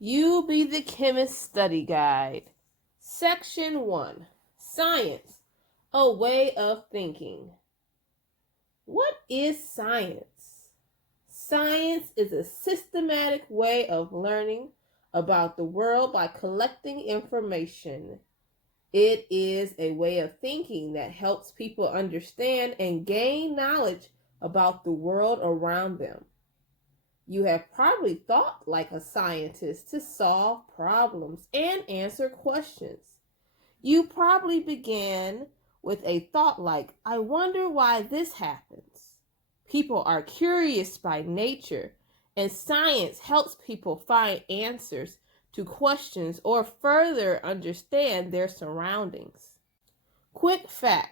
You Be the Chemist Study Guide. Section 1. Science, a way of thinking. What is science? Science is a systematic way of learning about the world by collecting information. It is a way of thinking that helps people understand and gain knowledge about the world around them. You have probably thought like a scientist to solve problems and answer questions. You probably began with a thought like, I wonder why this happens. People are curious by nature, and science helps people find answers to questions or further understand their surroundings. Quick fact: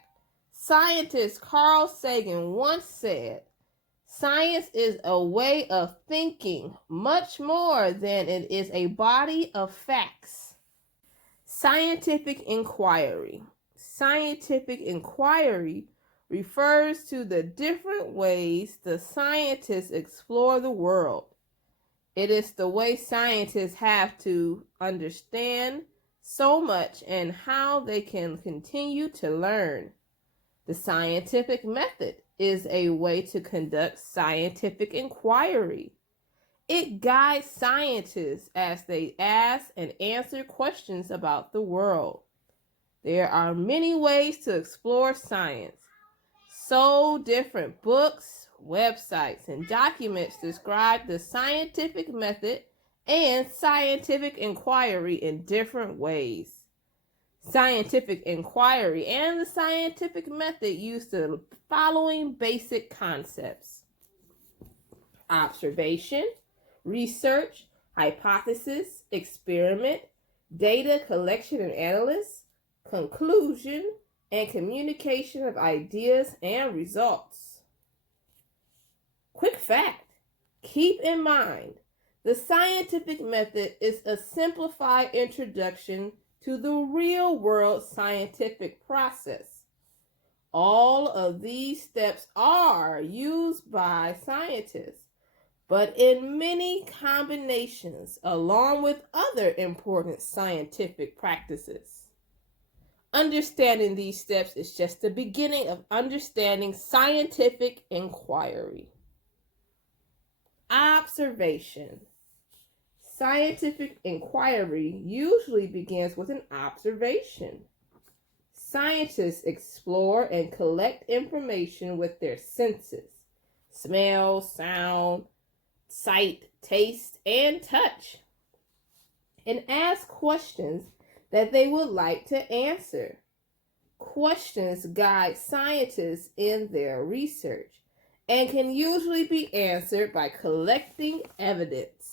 scientist Carl Sagan once said, science is a way of thinking much more than it is a body of facts. Scientific inquiry. Scientific inquiry refers to the different ways the scientists explore the world. It is the way scientists have to understand so much and how they can continue to learn. The scientific method is a way to conduct scientific inquiry. It guides scientists as they ask and answer questions about the world. There are many ways to explore science. So different books, websites, and documents describe the scientific method and scientific inquiry in different ways. Scientific inquiry and the scientific method use the following basic concepts: observation, research, hypothesis, experiment, data collection and analysis, conclusion, and communication of ideas and results. Quick fact: keep in mind, the scientific method is a simplified introduction to the real-world scientific process. All of these steps are used by scientists, but in many combinations along with other important scientific practices. Understanding these steps is just the beginning of understanding scientific inquiry. Observation. Scientific inquiry usually begins with an observation. Scientists explore and collect information with their senses: smell, sound, sight, taste, and touch, and ask questions that they would like to answer. Questions guide scientists in their research and can usually be answered by collecting evidence.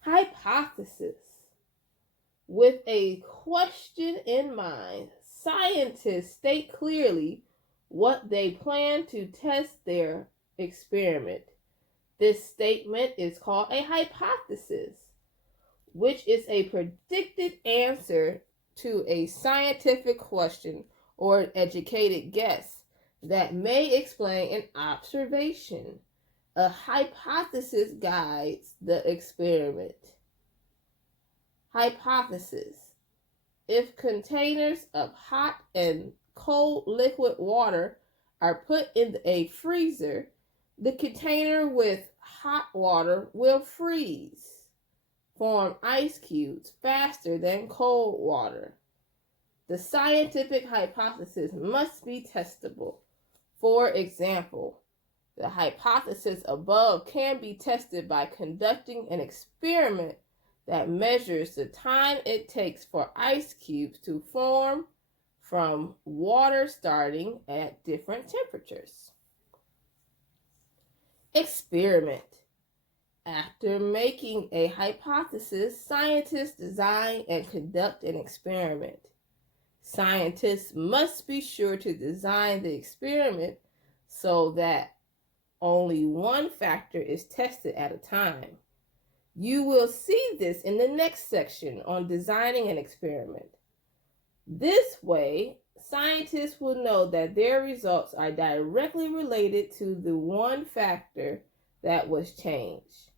Hypothesis. With a question in mind, scientists state clearly what they plan to test their experiment. This statement is called a hypothesis, which is a predicted answer to a scientific question or an educated guess that may explain an observation. A hypothesis guides the experiment. Hypothesis. If containers of hot and cold liquid water are put in a freezer, the container with hot water will freeze, form ice cubes faster than cold water. The scientific hypothesis must be testable. For example, the hypothesis above can be tested by conducting an experiment that measures the time it takes for ice cubes to form from water starting at different temperatures. Experiment. After making a hypothesis, scientists design and conduct an experiment. Scientists must be sure to design the experiment so that only one factor is tested at a time. You will see this in the next section on designing an experiment. This way, scientists will know that their results are directly related to the one factor that was changed.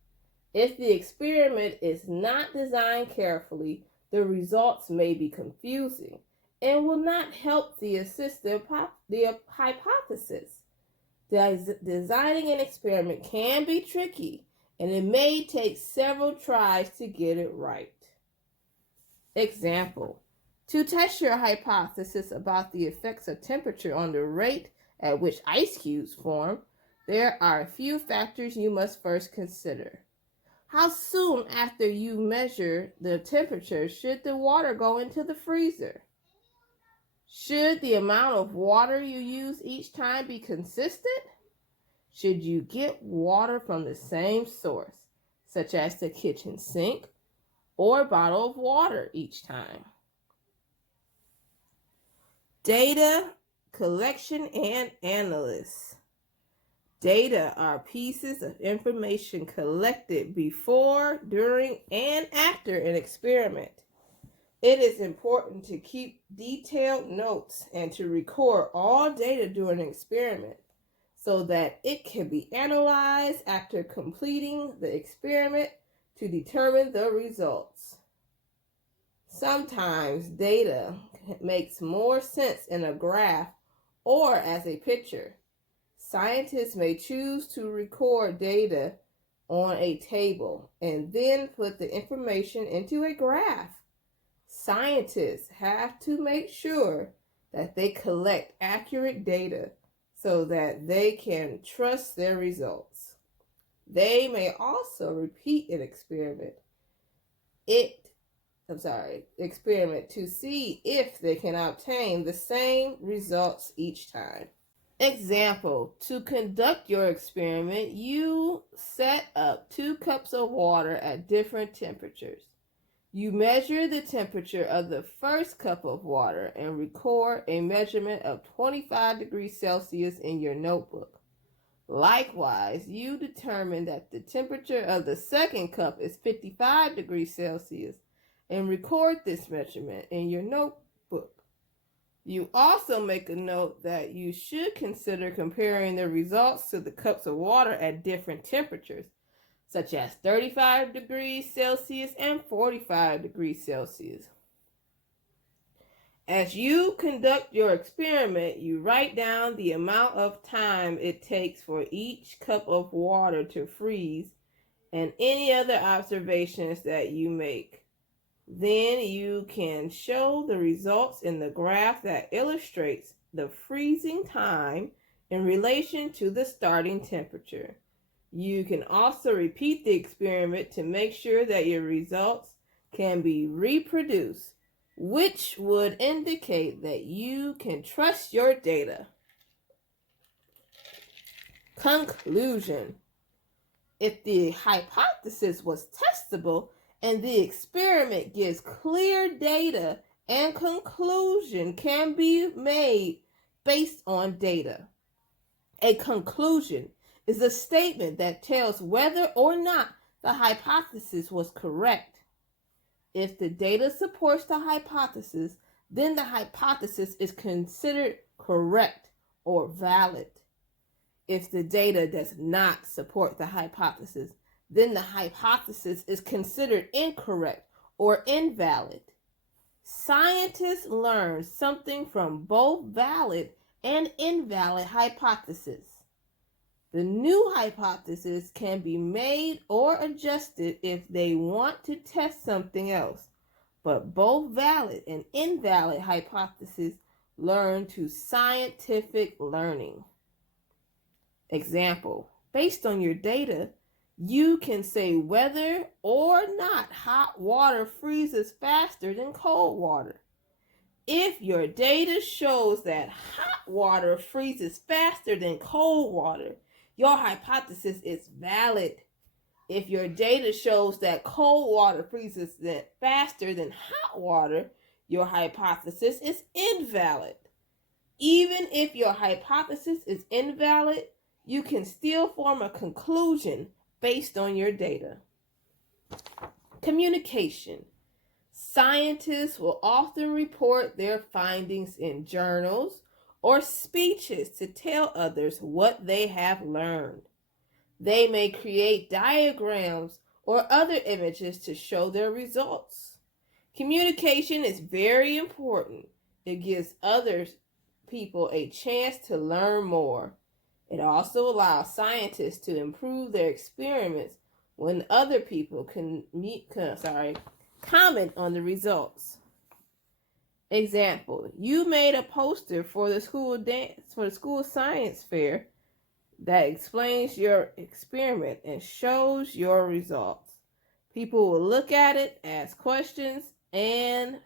If the experiment is not designed carefully, the results may be confusing and will not help the assist the hypothesis. Designing an experiment can be tricky, and it may take several tries to get it right. Example: to test your hypothesis about the effects of temperature on the rate at which ice cubes form, there are a few factors you must first consider. How soon after you measure the temperature should the water go into the freezer? Should the amount of water you use each time be consistent? Should you get water from the same source, such as the kitchen sink, or a bottle of water each time? Data collection and analysis. Data are pieces of information collected before, during, and after an experiment. It is important to keep detailed notes and to record all data during an experiment so that it can be analyzed after completing the experiment to determine the results. Sometimes data makes more sense in a graph or as a picture. Scientists may choose to record data on a table and then put the information into a graph. Scientists have to make sure that they collect accurate data so that they can trust their results. They may also repeat an experiment to see if they can obtain the same results each time. Example: to conduct your experiment, you set up 2 cups of water at different temperatures. You measure the temperature of the first cup of water and record a measurement of 25 degrees Celsius in your notebook. Likewise, you determine that the temperature of the second cup is 55 degrees Celsius and record this measurement in your notebook. You also make a note that you should consider comparing the results to the cups of water at different temperatures, such as 35 degrees Celsius and 45 degrees Celsius. As you conduct your experiment, you write down the amount of time it takes for each cup of water to freeze and any other observations that you make. Then you can show the results in the graph that illustrates the freezing time in relation to the starting temperature. You can also repeat the experiment to make sure that your results can be reproduced, which would indicate that you can trust your data. Conclusion: if the hypothesis was testable and the experiment gives clear data, and conclusion can be made based on data. A conclusion is a statement that tells whether or not the hypothesis was correct. If the data supports the hypothesis, then the hypothesis is considered correct or valid. If the data does not support the hypothesis, then the hypothesis is considered incorrect or invalid. Scientists learn something from both valid and invalid hypotheses. The new hypothesis can be made or adjusted if they want to test something else, but both valid and invalid hypotheses learn to scientific learning. Example: based on your data, you can say whether or not hot water freezes faster than cold water. If your data shows that hot water freezes faster than cold water, your hypothesis is valid. If your data shows that cold water freezes faster than hot water, your hypothesis is invalid. Even if your hypothesis is invalid, you can still form a conclusion based on your data. Communication. Scientists will often report their findings in journals or speeches to tell others what they have learned. They may create diagrams or other images to show their results. Communication is very important. It gives other people a chance to learn more. It also allows scientists to improve their experiments when other people comment on the results. Example, you made a poster for the school science fair that explains your experiment and shows your results. People will look at it, ask questions, and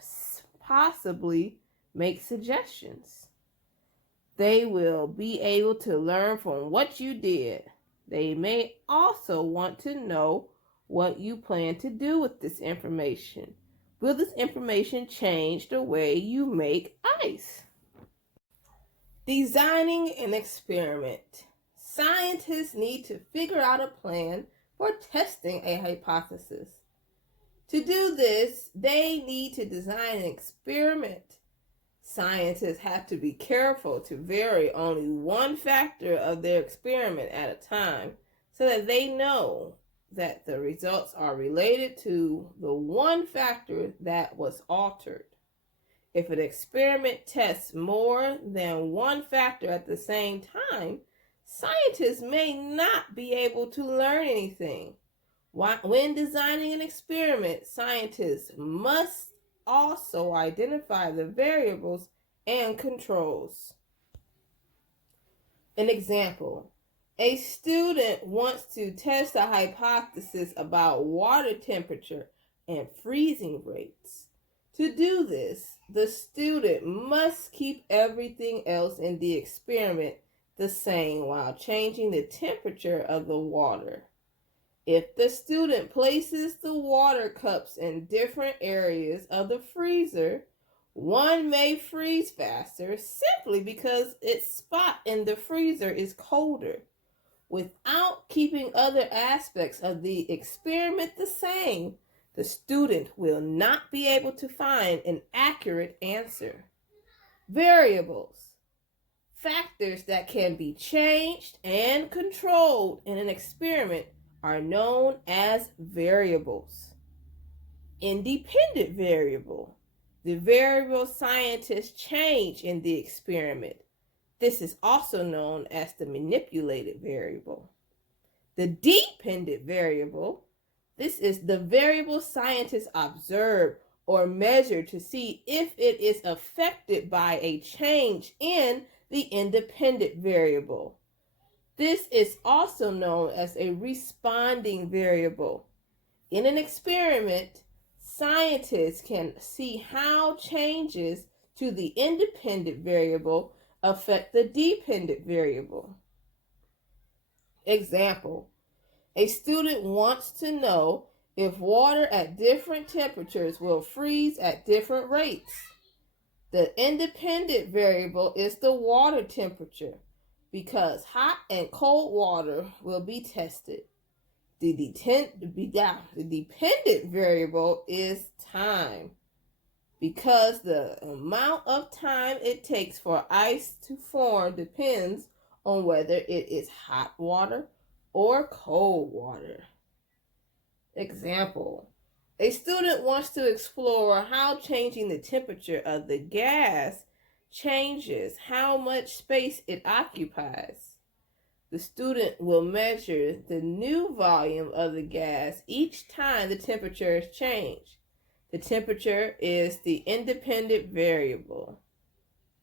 possibly make suggestions. They will be able to learn from what you did. They may also want to know what you plan to do with this information. Will this information change the way you make ice? Designing an experiment. Scientists need to figure out a plan for testing a hypothesis. To do this, they need to design an experiment. Scientists have to be careful to vary only one factor of their experiment at a time so that they know that the results are related to the one factor that was altered. If an experiment tests more than one factor at the same time, scientists may not be able to learn anything. When designing an experiment, scientists must also identify the variables and controls. An example, a student wants to test a hypothesis about water temperature and freezing rates. To do this, the student must keep everything else in the experiment the same while changing the temperature of the water. If the student places the water cups in different areas of the freezer, one may freeze faster simply because its spot in the freezer is colder. Without keeping other aspects of the experiment the same, the student will not be able to find an accurate answer. Variables. Factors that can be changed and controlled in an experiment are known as variables. Independent variable. The variable scientists change in the experiment. This is also known as the manipulated variable. The dependent variable. This is the variable scientists observe or measure to see if it is affected by a change in the independent variable. This is also known as a responding variable. In an experiment, scientists can see how changes to the independent variable affect the dependent variable. Example, a student wants to know if water at different temperatures will freeze at different rates. The independent variable is the water temperature because hot and cold water will be tested. The dependent variable is time because the amount of time it takes for ice to form depends on whether it is hot water or cold water. Example, a student wants to explore how changing the temperature of the gas changes how much space it occupies. The student will measure the new volume of the gas each time the temperature is changed. The temperature is the independent variable.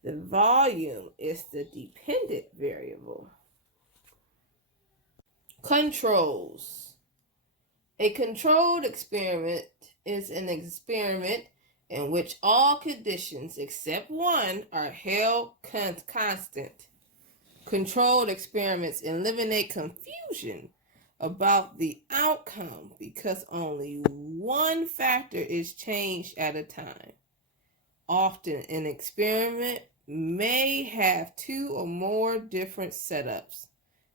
The volume is the dependent variable. Controls. A controlled experiment is an experiment in which all conditions except one are held constant. Controlled experiments eliminate confusion about the outcome because only one factor is changed at a time. Often, an experiment may have two or more different setups.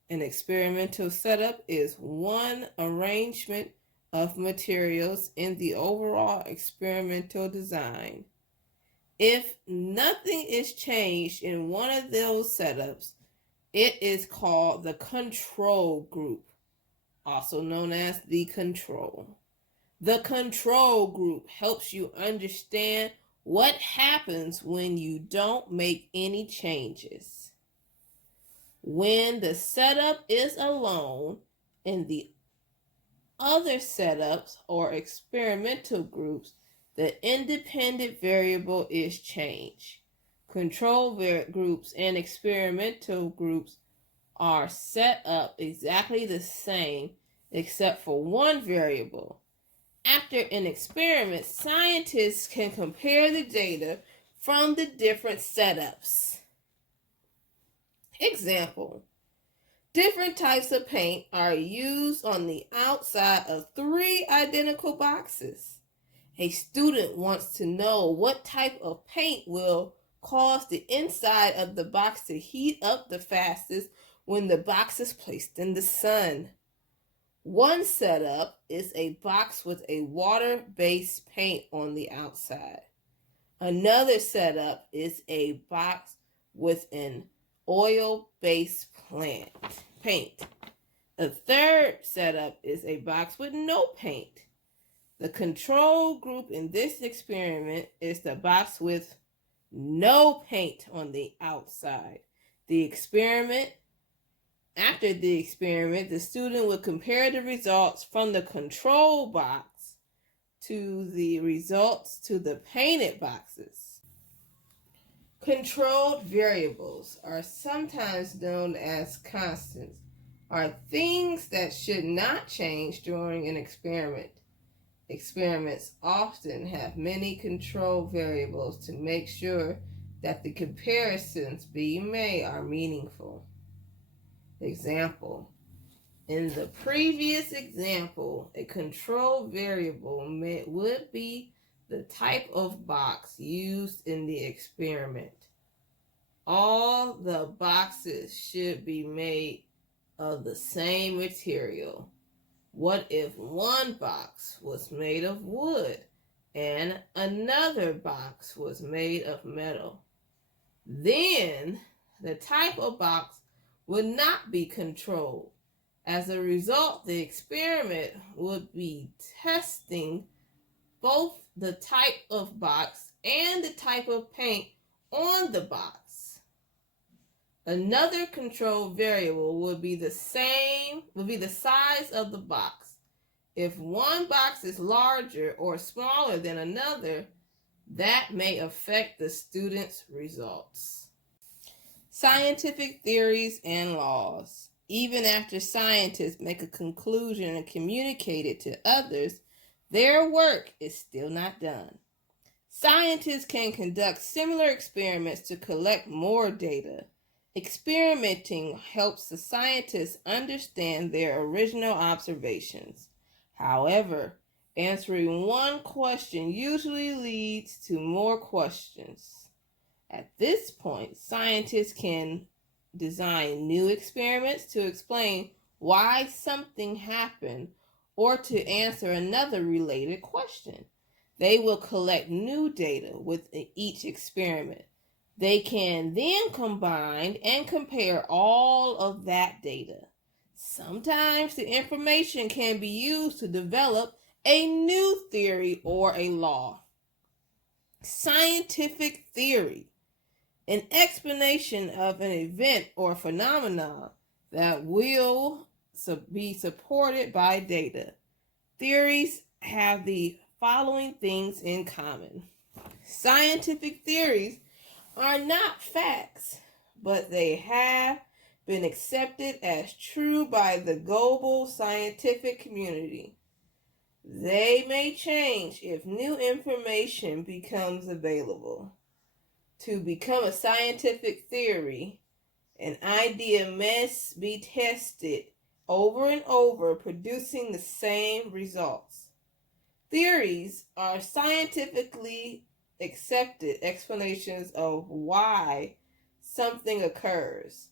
An experimental setup is one arrangement of materials in the overall experimental design. If nothing is changed in one of those setups, it is called the control group. also known as the control. The control group helps you understand what happens when you don't make any changes. When the setup is alone and the other setups or experimental groups, the independent variable is change. Control groups and experimental groups are set up exactly the same except for one variable. After an experiment, scientists can compare the data from the different setups. Example: different types of paint are used on the outside of 3 identical boxes. A student wants to know what type of paint will cause the inside of the box to heat up the fastest when the box is placed in the sun. One setup is a box with a water-based paint on the outside. Another setup is a box with an oil-based paint. A third setup is a box with no paint. The control group in this experiment is the box with no paint on the outside. After the experiment, the student will compare the results from the control box to the results to the painted boxes. Controlled variables are sometimes known as constants, are things that should not change during an experiment. Experiments often have many control variables to make sure that the comparisons being made are meaningful. Example: in the previous example, a control variable would be the type of box used in the experiment. All the boxes should be made of the same material. What if one box was made of wood and another box was made of metal? Then the type of box would not be controlled. As a result, the experiment would be testing both the type of box and the type of paint on the box. Another control variable would be the size of the box. If one box is larger or smaller than another, that may affect the student's results. Scientific theories and laws. Even after scientists make a conclusion and communicate it to others, their work is still not done. Scientists can conduct similar experiments to collect more data. Experimenting helps the scientists understand their original observations. However, answering one question usually leads to more questions. At this point, scientists can design new experiments to explain why something happened or to answer another related question. They will collect new data with each experiment. They can then combine and compare all of that data. Sometimes the information can be used to develop a new theory or a law. Scientific theory: an explanation of an event or phenomenon that will be supported by data. Theories have the following things in common. Scientific theories are not facts, but they have been accepted as true by the global scientific community. They may change if new information becomes available. To become a scientific theory, an idea must be tested over and over, producing the same results. Theories are scientifically accepted explanations of why something occurs.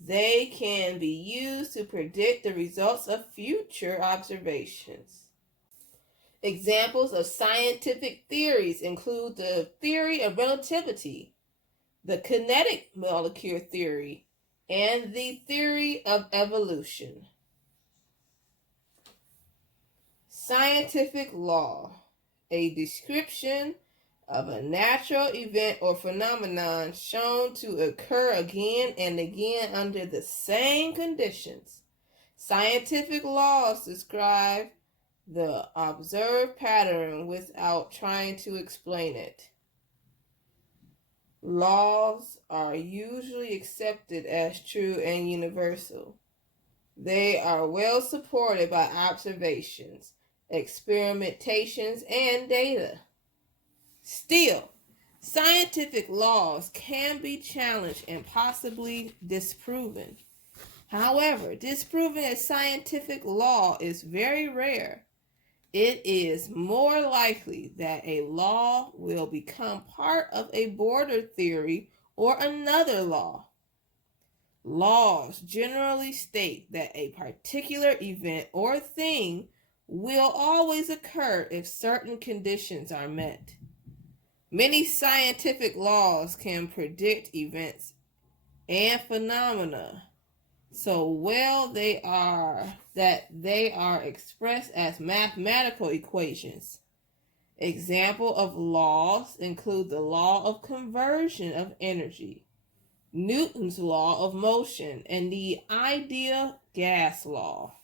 They can be used to predict the results of future observations. Examples of scientific theories include the theory of relativity, the kinetic molecular theory, and the theory of evolution. Scientific law, a description of a natural event or phenomenon shown to occur again and again under the same conditions. Scientific laws describe the observed pattern without trying to explain it. Laws are usually accepted as true and universal. They are well supported by observations, experimentations, and data. Still, scientific laws can be challenged and possibly disproven. However, disproving a scientific law is very rare. It is more likely that a law will become part of a border theory or another law. Laws generally state that a particular event or thing will always occur if certain conditions are met. Many scientific laws can predict events and phenomena so well they are expressed as mathematical equations. Examples of laws include the law of conversion of energy, Newton's law of motion, and the ideal gas law.